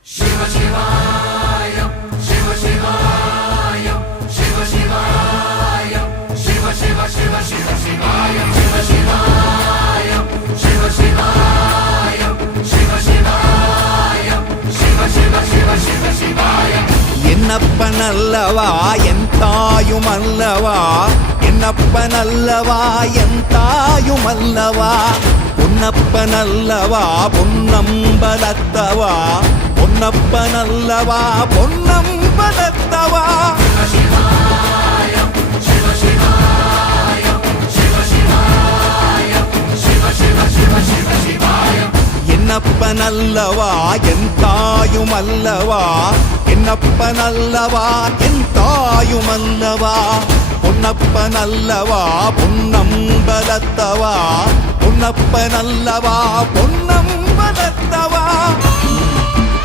என்னப்பனல்லவா என் தாயுமல்லவா, என்னப்பனல்லவா என் தாயுமல்லவா, பொன்னப்பனல்லவா பொன்னம்பலத்தவா, பொன்னப்பனல்லவா பொன்னம்பலத்தவா. என்னப்பனல்லவா என் தாயுமல்லவா, என்னப்பனல்லவா என் தாயுமல்லவா, பொன்னப்பனல்லவா பொன்னம்பலத்தவா, பொன்னப்பனல்லவா பொன்னம்பலத்தவா.